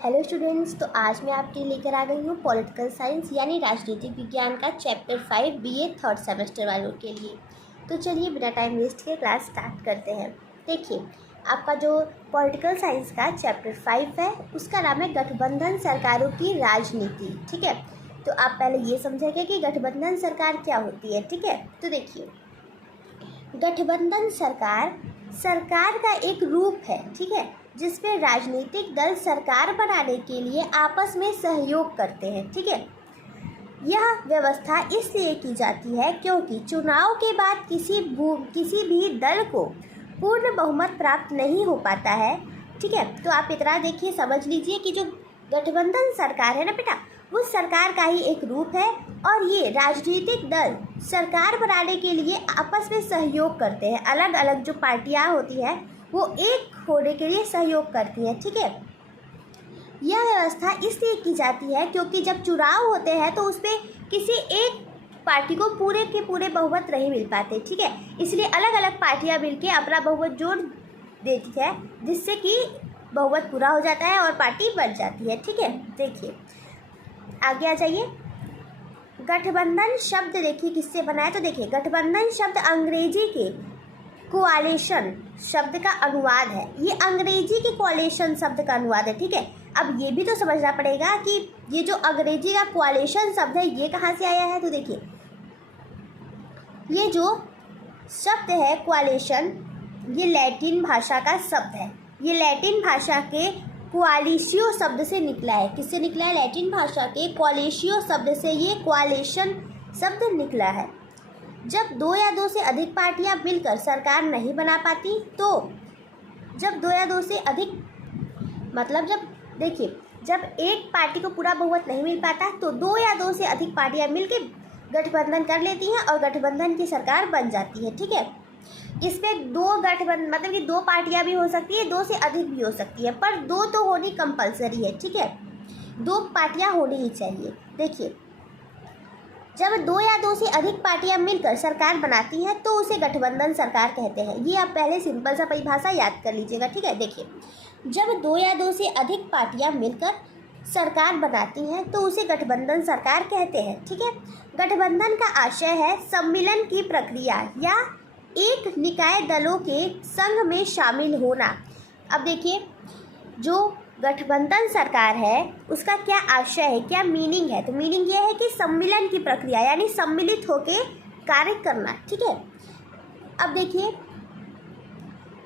Hello students, तो आज मैं आपके लिए लेकर आ गई हूँ पॉलिटिकल साइंस यानी राजनीतिक विज्ञान का चैप्टर 5 बीए थर्ड सेमेस्टर वालों के लिए। तो चलिए बिना टाइम वेस्ट के क्लास स्टार्ट करते हैं। देखिए, आपका जो पॉलिटिकल साइंस का चैप्टर 5 है उसका नाम है गठबंधन सरकारों की राजनीति। ठीक है, तो आप पहले ये समझेंगे कि गठबंधन सरकार क्या होती है। ठीक है, तो देखिए, गठबंधन सरकार का एक रूप है, ठीक है, जिसमें राजनीतिक दल सरकार बनाने के लिए आपस में सहयोग करते हैं। ठीक है, यह व्यवस्था इसलिए की जाती है क्योंकि चुनाव के बाद किसी भी दल को पूर्ण बहुमत प्राप्त नहीं हो पाता है। ठीक है, तो आप इतना देखिए, समझ लीजिए कि जो गठबंधन सरकार है ना बेटा, वो सरकार का ही एक रूप है और ये राजनीतिक दल सरकार बनाने के लिए आपस में सहयोग करते हैं। अलग अलग जो पार्टियां होती हैं वो एक होने के लिए सहयोग करती हैं। ठीक है, यह व्यवस्था इसलिए की जाती है क्योंकि जब चुनाव होते हैं तो उसमें किसी एक पार्टी को पूरे के पूरे बहुमत नहीं मिल पाते। ठीक है, इसलिए अलग अलग पार्टियां मिलकर अपना बहुमत जोड़ देती है, जिससे कि बहुमत पूरा हो जाता है और पार्टी बन जाती है। ठीक है, देखिए आगे आ जाइए। गठबंधन शब्द देखिए किससे बना है, तो देखिए गठबंधन शब्द अंग्रेजी के कोआलिशन शब्द का अनुवाद है। ये अंग्रेजी के कोआलिशन शब्द का अनुवाद है। ठीक है, अब ये भी तो समझना पड़ेगा कि ये जो अंग्रेजी का कोआलिशन शब्द है ये कहाँ से आया है। तो देखिए, ये जो शब्द है कोआलिशन, ये लैटिन भाषा का शब्द है। ये लैटिन भाषा के कोआलिशियो शब्द से निकला है। किससे निकला है? लैटिन भाषा के कोआलिशियो शब्द से ये कोआलिशन शब्द निकला है। जब दो या दो से अधिक पार्टियां मिलकर सरकार नहीं बना पाती, तो जब दो या दो से अधिक मतलब जब देखिए, जब एक पार्टी को पूरा बहुमत नहीं मिल पाता तो दो या दो से अधिक पार्टियां मिलकर गठबंधन कर लेती हैं और गठबंधन की सरकार बन जाती है। ठीक है, इसमें दो गठबंधन मतलब कि दो पार्टियां भी हो सकती है, दो से अधिक भी हो सकती है, पर दो तो होनी कंपलसरी है। ठीक है, दो पार्टियां होनी ही चाहिए। देखिए, जब दो या दो से अधिक पार्टियां मिलकर सरकार बनाती हैं तो उसे गठबंधन सरकार कहते हैं। ये आप पहले सिंपल सा परिभाषा याद कर लीजिएगा। ठीक है, देखिए, जब दो या दो से अधिक पार्टियां मिलकर सरकार बनाती हैं तो उसे गठबंधन सरकार कहते हैं। ठीक है, गठबंधन का आशय है सम्मिलन की प्रक्रिया या एक निकाय दलों के संघ में शामिल होना। अब देखिए, जो गठबंधन सरकार है उसका क्या आशय है, क्या मीनिंग है, तो मीनिंग ये है कि सम्मिलन की प्रक्रिया यानी सम्मिलित होकर कार्य करना। ठीक है, अब देखिए,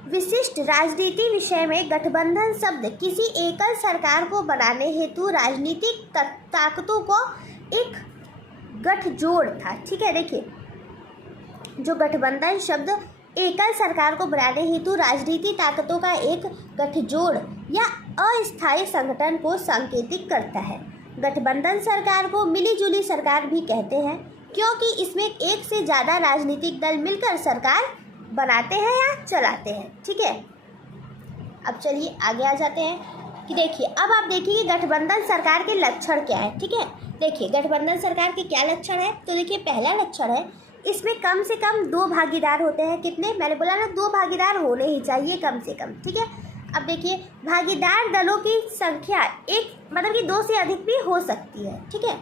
विशिष्ट राजनीति विषय में गठबंधन शब्द किसी एकल सरकार को बनाने हेतु राजनीतिक ताकतों को एक गठजोड़ था। ठीक है, देखिए, जो गठबंधन शब्द एकल सरकार को बनाने हेतु राजनीति ताकतों का एक गठजोड़ या अस्थायी संगठन को संकेतित करता है। गठबंधन सरकार को मिलीजुली सरकार भी कहते हैं क्योंकि इसमें एक से ज़्यादा राजनीतिक दल मिलकर सरकार बनाते हैं या चलाते हैं। ठीक है, अब चलिए आगे आ जाते हैं कि देखिए, अब आप देखिए कि गठबंधन सरकार के लक्षण क्या है। ठीक है, देखिए गठबंधन सरकार के क्या लक्षण है, तो देखिए पहला लक्षण है इसमें कम से कम दो भागीदार होते हैं। कितने? मैंने बोला ना, दो भागीदार होने ही चाहिए कम से कम। ठीक है, अब देखिए, भागीदार दलों की संख्या एक मतलब कि दो से अधिक भी हो सकती है। ठीक है,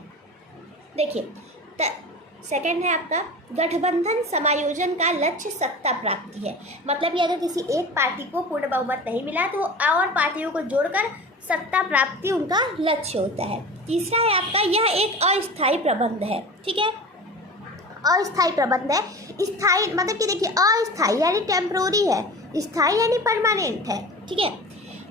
देखिए सेकंड है आपका गठबंधन समायोजन का लक्ष्य सत्ता प्राप्ति है। मतलब कि अगर किसी एक पार्टी को पूर्ण बहुमत नहीं मिला तो और पार्टियों को जोड़कर सत्ता प्राप्ति उनका लक्ष्य होता है। तीसरा है आपका, यह एक अस्थायी प्रबंध है। ठीक है, अस्थायी प्रबंध है। स्थायी मतलब कि देखिए, अस्थायी यानी टेम्प्रोरी है, स्थायी यानी परमानेंट है। ठीक है,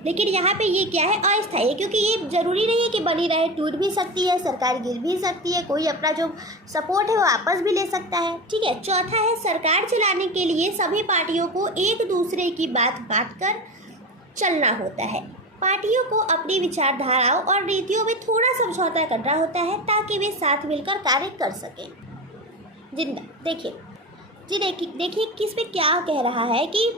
लेकिन यहाँ पे ये क्या है? अस्थायी है, क्योंकि ये जरूरी नहीं है कि बनी रहे, टूट भी सकती है, सरकार गिर भी सकती है, कोई अपना जो सपोर्ट है वो वापस भी ले सकता है। ठीक है, चौथा है सरकार चलाने के लिए सभी पार्टियों को एक दूसरे की बात कर चलना होता है। पार्टियों को अपनी विचारधाराओं और नीतियों में थोड़ा समझौता करना होता है ताकि वे साथ मिलकर कार्य कर सकें। देखिए किस पे क्या कह रहा है कि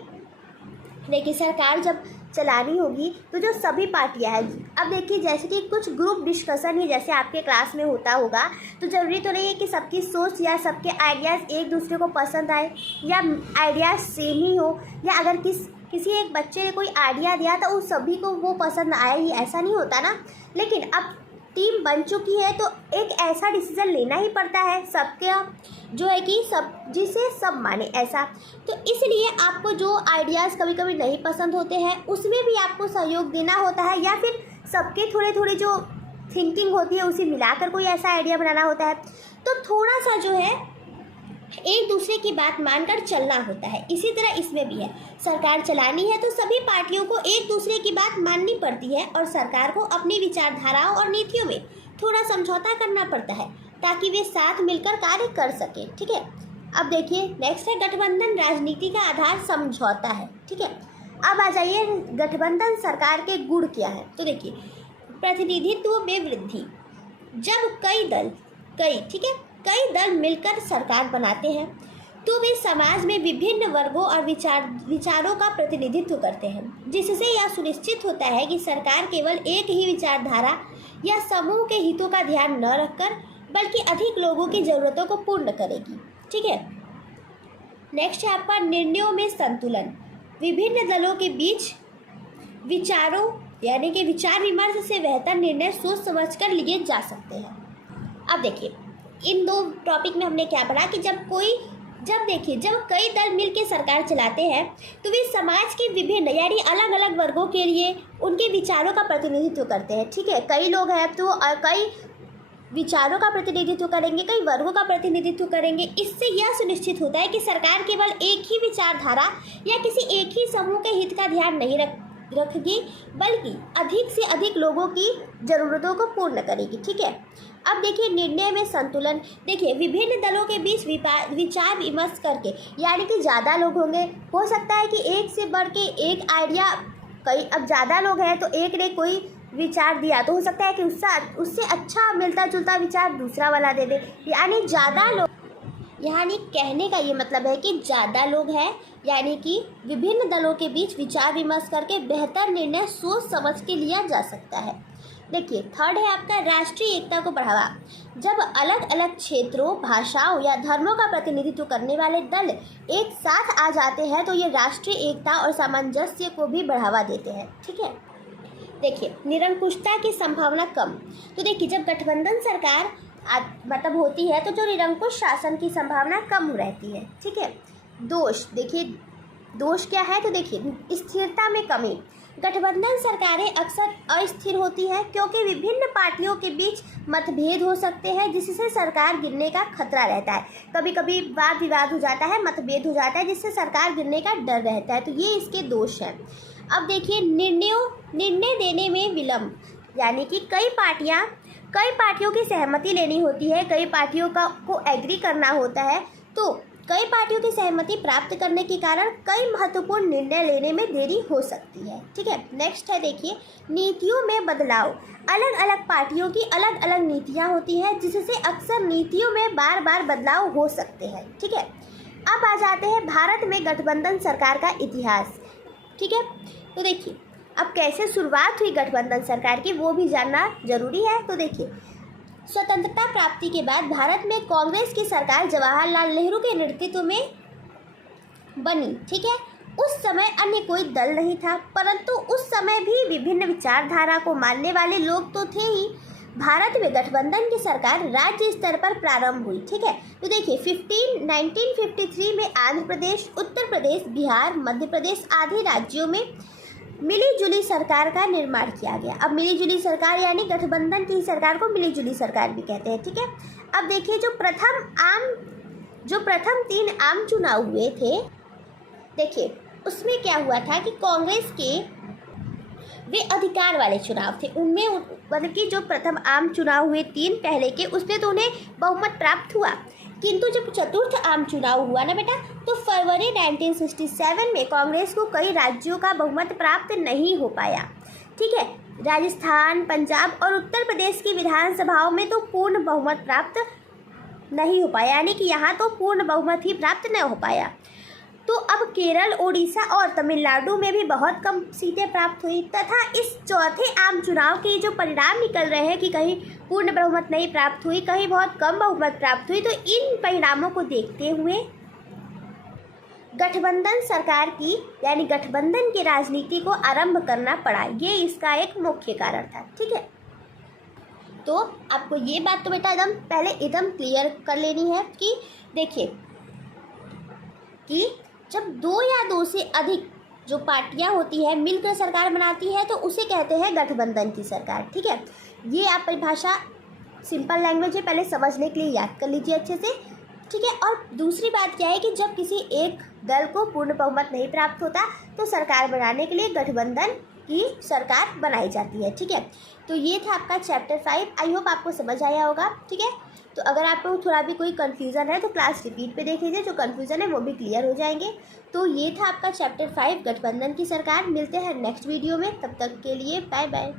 देखिए, सरकार जब चलानी होगी तो जो सभी पार्टियां हैं, अब देखिए जैसे कि कुछ ग्रुप डिस्कशन ही जैसे आपके क्लास में होता होगा, तो ज़रूरी तो नहीं है कि सबकी सोच या सबके आइडियाज़ एक दूसरे को पसंद आए या आइडियाज़ सेम ही हो, या अगर किसी एक बच्चे ने कोई आइडिया दिया तो उस सभी को वो पसंद आया ही, ऐसा नहीं होता ना। लेकिन अब टीम बन चुकी है तो एक ऐसा डिसीज़न लेना ही पड़ता है सबका, जो है कि सब जिसे सब माने ऐसा। तो इसलिए आपको जो आइडियाज़ कभी कभी नहीं पसंद होते हैं उसमें भी आपको सहयोग देना होता है, या फिर सबके थोड़े थोड़े जो थिंकिंग होती है उसे मिलाकर कोई ऐसा आइडिया बनाना होता है। तो थोड़ा सा जो है एक दूसरे की बात मानकर चलना होता है। इसी तरह इसमें भी है, सरकार चलानी है तो सभी पार्टियों को एक दूसरे की बात माननी पड़ती है और सरकार को अपनी विचारधाराओं और नीतियों में थोड़ा समझौता करना पड़ता है ताकि वे साथ मिलकर कार्य कर सकें। ठीक है, अब देखिए नेक्स्ट है गठबंधन राजनीति का आधार समझौता है। ठीक है, अब आ जाइए गठबंधन सरकार के गुण क्या है। तो देखिए, प्रतिनिधित्व में वृद्धि, जब कई दल मिलकर सरकार बनाते हैं तो वे समाज में विभिन्न वर्गों और विचारों का प्रतिनिधित्व करते हैं, जिससे यह सुनिश्चित होता है कि सरकार केवल एक ही विचारधारा या समूह के हितों का ध्यान न रखकर बल्कि अधिक लोगों की ज़रूरतों को पूर्ण करेगी। ठीक है, नेक्स्ट है आपका निर्णयों में संतुलन, विभिन्न दलों के बीच विचारों यानी कि विचार विमर्श से बेहतर निर्णय सोच समझकर लिए जा सकते हैं। अब देखिए इन दो टॉपिक में हमने क्या पढ़ा कि जब कई दल मिलकर सरकार चलाते हैं तो वे समाज के विभिन्न यानी अलग अलग वर्गों के लिए उनके विचारों का प्रतिनिधित्व करते हैं। ठीक है, कई लोग हैं तो कई विचारों का प्रतिनिधित्व करेंगे, कई वर्गों का प्रतिनिधित्व करेंगे। इससे यह सुनिश्चित होता है कि सरकार केवल एक ही विचारधारा या किसी एक ही समूह के हित का ध्यान नहीं रखेगी बल्कि अधिक से अधिक लोगों की ज़रूरतों को पूर्ण करेगी। ठीक है, अब देखिए निर्णय में संतुलन, देखिए विभिन्न दलों के बीच विचार विमर्श करके, यानी कि ज़्यादा लोग होंगे, हो सकता है कि एक से बढ़ के एक आइडिया अब ज़्यादा लोग हैं तो एक ने कोई विचार दिया तो हो सकता है कि उससे अच्छा मिलता जुलता विचार दूसरा वाला दे दे, यानी ज़्यादा लोग, यानी कहने का ये मतलब है कि ज़्यादा लोग हैं यानी कि विभिन्न दलों के बीच विचार विमर्श करके बेहतर निर्णय सोच समझ के लिया जा सकता है। देखिए थर्ड है आपका राष्ट्रीय एकता को बढ़ावा, जब अलग अलग क्षेत्रों भाषाओं या धर्मों का प्रतिनिधित्व करने वाले दल एक साथ आ जाते हैं तो ये राष्ट्रीय एकता और सामंजस्य को भी बढ़ावा देते हैं। ठीक है, देखिए निरंकुशता की संभावना कम, तो देखिए जब गठबंधन सरकार मतलब होती है तो जो निरंकुश शासन की संभावना कम रहती है। ठीक है, दोष, देखिए दोष क्या है, तो देखिए स्थिरता में कमी, गठबंधन सरकारें अक्सर अस्थिर होती है क्योंकि विभिन्न पार्टियों के बीच मतभेद हो सकते हैं जिससे सरकार गिरने का खतरा रहता है। कभी कभी वाद विवाद हो जाता है, मतभेद हो जाता है जिससे सरकार गिरने का डर रहता है, तो ये इसके दोष हैं। अब देखिए निर्णय देने में विलम्ब, यानी कि कई पार्टियों की सहमति लेनी होती है, कई पार्टियों को एग्री करना होता है, तो कई पार्टियों की सहमति प्राप्त करने के कारण कई महत्वपूर्ण निर्णय लेने में देरी हो सकती है। ठीक है, नेक्स्ट है देखिए नीतियों में बदलाव, अलग अलग पार्टियों की अलग अलग नीतियां होती हैं जिससे अक्सर नीतियों में बार बार बदलाव हो सकते हैं। ठीक है, अब आ जाते हैं भारत में गठबंधन सरकार का इतिहास। ठीक है, तो देखिए अब कैसे शुरुआत हुई गठबंधन सरकार की वो भी जानना जरूरी है। तो देखिए स्वतंत्रता प्राप्ति के बाद भारत में कांग्रेस की सरकार जवाहरलाल नेहरू के नेतृत्व में बनी। ठीक है, उस समय अन्य कोई दल नहीं था, परंतु उस समय भी विभिन्न विचारधारा को मानने वाले लोग तो थे ही। भारत में गठबंधन की सरकार राज्य स्तर पर प्रारंभ हुई। ठीक है, तो देखिए 1953 में आंध्र प्रदेश, उत्तर प्रदेश, बिहार, मध्य प्रदेश आदि राज्यों में मिलीजुली सरकार का निर्माण किया गया। अब मिलीजुली सरकार यानी गठबंधन की सरकार को मिलीजुली सरकार भी कहते हैं। ठीक है, अब देखिए जो प्रथम 3 आम चुनाव हुए थे, देखिए उसमें क्या हुआ था कि कांग्रेस के वे अधिकार वाले चुनाव थे, उनमें मतलब कि जो प्रथम आम चुनाव हुए 3 पहले के, उसमें तो उन्हें बहुमत प्राप्त हुआ, किंतु जब चतुर्थ आम चुनाव हुआ ना बेटा, तो फरवरी 1967 में कांग्रेस को कई राज्यों का बहुमत प्राप्त नहीं हो पाया। ठीक है, राजस्थान, पंजाब और उत्तर प्रदेश की विधानसभाओं में तो पूर्ण बहुमत प्राप्त नहीं हो पाया, यानी कि यहाँ तो पूर्ण बहुमत ही प्राप्त न हो पाया। तो अब केरल, ओडिशा और तमिलनाडु में भी बहुत कम सीटें प्राप्त हुई तथा इस चौथे आम चुनाव के जो परिणाम निकल रहे हैं कि कहीं पूर्ण बहुमत नहीं प्राप्त हुई, कहीं बहुत कम बहुमत प्राप्त हुई, तो इन परिणामों को देखते हुए गठबंधन सरकार की यानी गठबंधन की राजनीति को आरंभ करना पड़ा, ये इसका एक मुख्य कारण था। ठीक है, तो आपको ये बात तो बेटा एकदम क्लियर कर लेनी है कि देखिए कि जब दो या दो से अधिक जो पार्टियां होती हैं मिलकर सरकार बनाती है तो उसे कहते हैं गठबंधन की सरकार। ठीक है, ये आप परिभाषा सिंपल लैंग्वेज है, पहले समझने के लिए याद कर लीजिए अच्छे से। ठीक है, और दूसरी बात क्या है कि जब किसी एक दल को पूर्ण बहुमत नहीं प्राप्त होता तो सरकार बनाने के लिए गठबंधन की सरकार बनाई जाती है। ठीक है, तो ये था आपका चैप्टर 5। आई होप आपको समझ आया होगा। ठीक है, तो अगर आपको थोड़ा भी कोई कन्फ्यूज़न है तो क्लास रिपीट पे देख लीजिए, जो कन्फ्यूज़न है वो भी क्लियर हो जाएंगे। तो ये था आपका चैप्टर 5 गठबंधन की सरकार। मिलते हैं नेक्स्ट वीडियो में, तब तक के लिए बाय बाय।